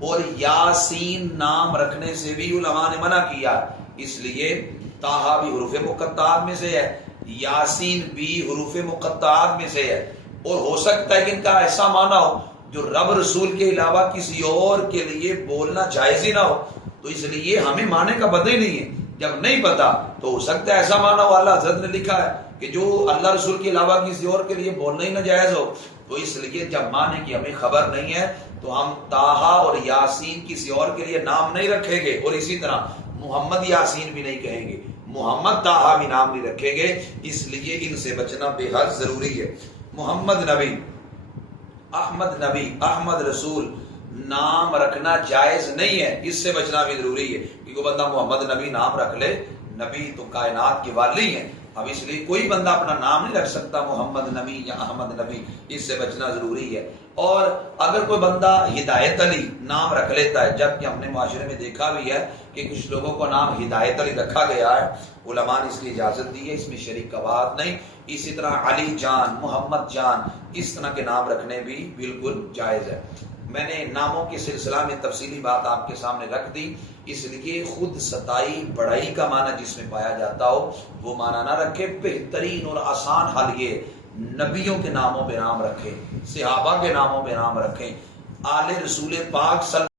اور یاسین نام رکھنے سے بھی علماء نے منع کیا، اس لیے طٰہٰ بھی حروف مقطعات میں سے ہے، یاسین بھی حروف مقطعات میں سے ہے، اور ہو سکتا ہے کہ ان کا ایسا معنی ہو جو رب رسول کے علاوہ کسی اور کے لیے بولنا جائز ہی نہ ہو، تو اس لیے ہمیں معنی کا پتہ ہی نہیں ہے۔ جب نہیں پتا تو ہو سکتا ہے ایسا معنی ہو، اللہ حضرت نے لکھا ہے کہ جو اللہ رسول کے علاوہ کسی اور کے لیے بولنا ہی نہ جائز ہو، تو اس لیے جب معنی کی ہمیں خبر نہیں ہے تو ہم طٰہٰ اور یاسین کسی اور کے لیے نام نہیں رکھیں گے، اور اسی طرح محمد یاسین بھی نہیں کہیں گے، محمد طٰہٰ بھی نام نہیں رکھیں گے، اس لیے ان سے بچنا بے حد ضروری ہے۔ محمد نبی، احمد نبی، احمد رسول نام رکھنا جائز نہیں ہے، اس سے بچنا بھی ضروری ہے، کیونکہ بندہ محمد نبی نام رکھ لے، نبی تو کائنات کے والی ہیں، اب اس لیے کوئی بندہ اپنا نام نہیں رکھ سکتا محمد نبی یا احمد نبی، اس سے بچنا ضروری ہے۔ اور اگر کوئی بندہ ہدایت علی نام رکھ لیتا ہے، جبکہ ہم نے معاشرے میں دیکھا بھی ہے کہ کچھ لوگوں کو نام ہدایت علی رکھا گیا ہے، علماء نے اس کی اجازت دی ہے، اس میں شرعی قواعد نہیں۔ اسی طرح علی جان، محمد جان، اس طرح کے نام رکھنے بھی بالکل جائز ہے۔ میں نے ناموں کے سلسلہ میں تفصیلی بات آپ کے سامنے رکھ دی، اس لیے خود ستائی بڑائی کا معنی جس میں پایا جاتا ہو وہ معنی نہ رکھے۔ بہترین اور آسان حل یہ نبیوں کے ناموں پہ نام رکھیں، صحابہ کے ناموں پہ نام رکھیں، آل رسول پاک صلی